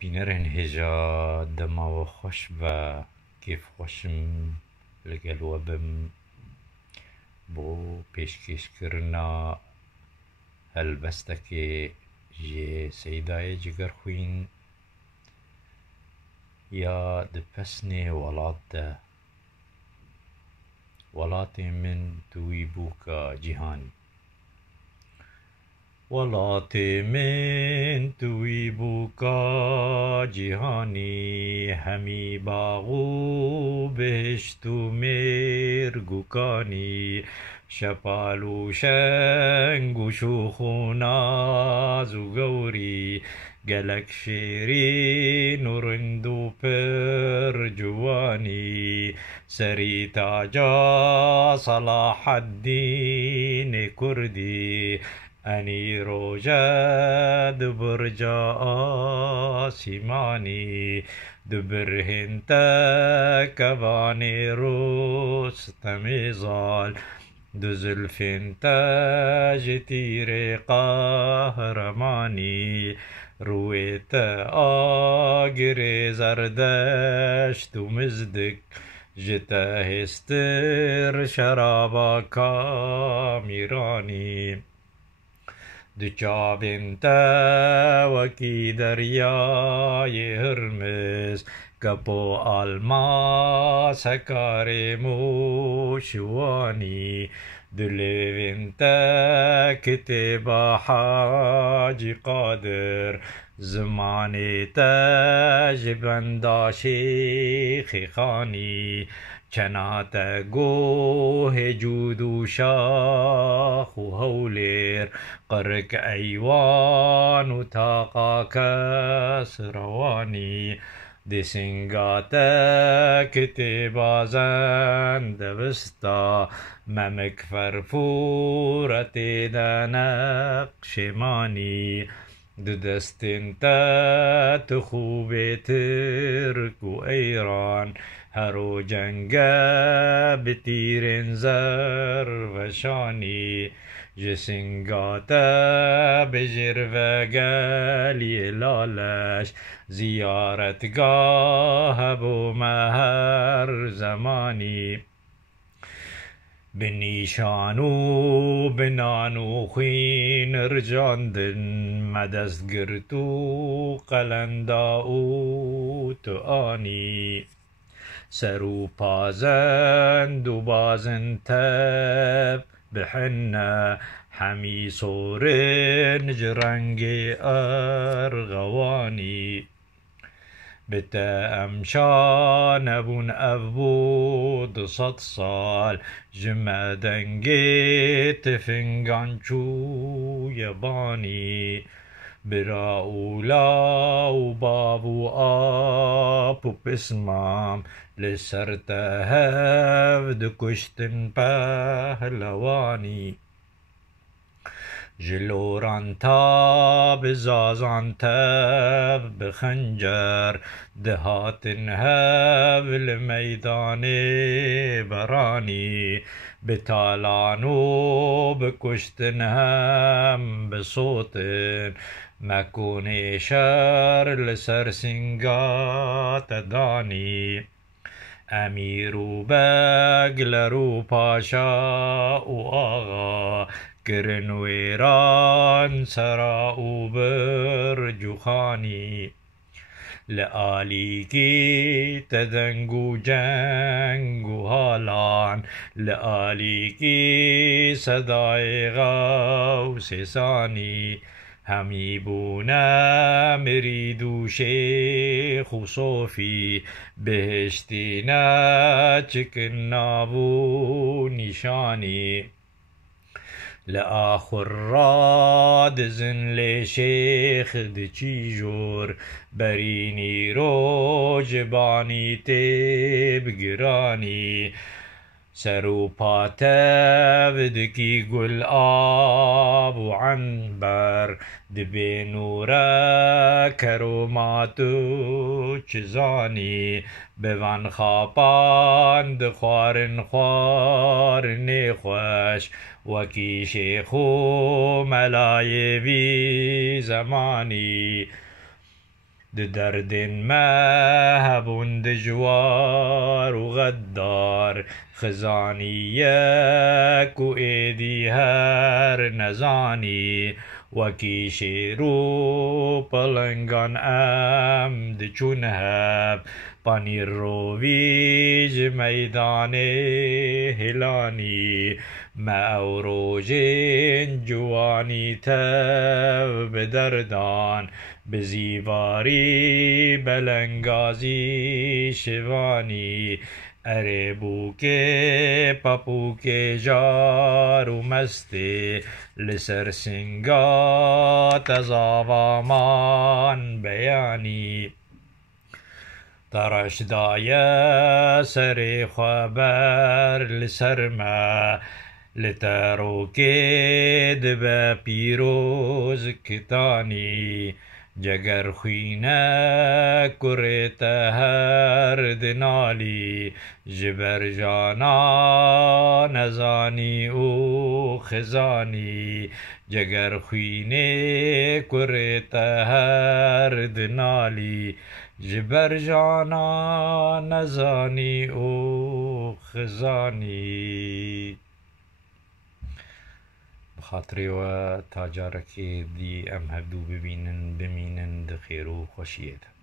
بینرن هجا دما و خوش و کیف خوشم لگل و بم بو پیشکش کرنا هەلبەستەکێ ژێ سەیدایە جگەرخوین یا دپەسنێ وڵاتدا وڵاتێ من توی بووکە جیهانی وڵاتێ من توی بووکە جیهانی هەمی باغ و بهشت و مێرگ و کانی شەپال و شەنگ و شوخ و ناز و گەوری گەلک شێرین و ڕند و پر جوانی سەری تاجا سەلاح الدینێ کوردی ئەنی ڕۆژە دبرجە ئاسیمانی دبرهێنتە کەوانێ ڕۆستەمێ زاڵ دو زلفێنتە ژێ تیرێ قەهرەمانی ڕوێتە ئاگرێ زەردەشت و مزدک ji te hêstir şeraba kamîranî di çavên te wekî deryayê Hirmiz kepo almas hekarê mûşiwanî di lêvên te kitêba Hacî Qadir zimanê te ji benda Şêxê Xanî çena te gohê cûd û şax û hewlêr qirk eywan û taqa kes rewanî di singa te kitêba zendebista memik ferfûre têde neqşêmanî di destên te tixûbê Tirk û Eyran hero cenge bi tîrên zerveşanî ji singa te bijêrve geliyê laleş ziyaretgah hebû me her zemanî bi nîşan û bi nan û xwîn ircandin me destgirt û qelenda û tu anî ser û pazend û bazin tev bi hinne hemî sorin ji rengê erxewanî bi te em şanebûn ev bû 200 sal ji me dengê tifingan çûye banî bira û law û bav û ap û pismam li ser te hev dikuştin pehlewanî ji loran ta bi zazan tev bi xencer dihatin hev li meydanê beranî bi talan û bikuştin hem bi sotin mekonê şer li ser singa te danî emîr û begler û paşa û axa kirin wêran sera û birc û xanî li alîkî te deng û ceng û halan li alîkî sedayê Xewsê Sanî hemî bûne mirîd û şêx û sofî bihiştî ne çikin nav û nîşanî li axurra dizin lê şêx diçî jor berînî roj banî tê bigiranî ser û patev dikî gul ab û ember dibê nûre keromat û çizanî bi van xapan dixwarin xwarinê xweş wekî şêx û melayê vî zemanî درد ما هبون دجوار وغدار خزانيك وإيدي هر نزاني وكي شيرو پلنگان ام دچون هب پانیر رویج میدان هلانی ما اوروجین جوانی تب بدردان بزیواری بلنگازی شوانی اره بوکه پاپوکه جار و مسته لسر سنگات زاوامان بیانی ترش دایه سر خبر لسر ما لتروکه دب پیروز کتانی جگر خوینه کرت هر دنالی جبر جانا نزانی او خزانی جگر خوینه کرت هر دنالی جبر جانا نزانی او خزانی بخاطري و تاجارك دي ام هبدو ببينن بمينن دخيرو خوشيت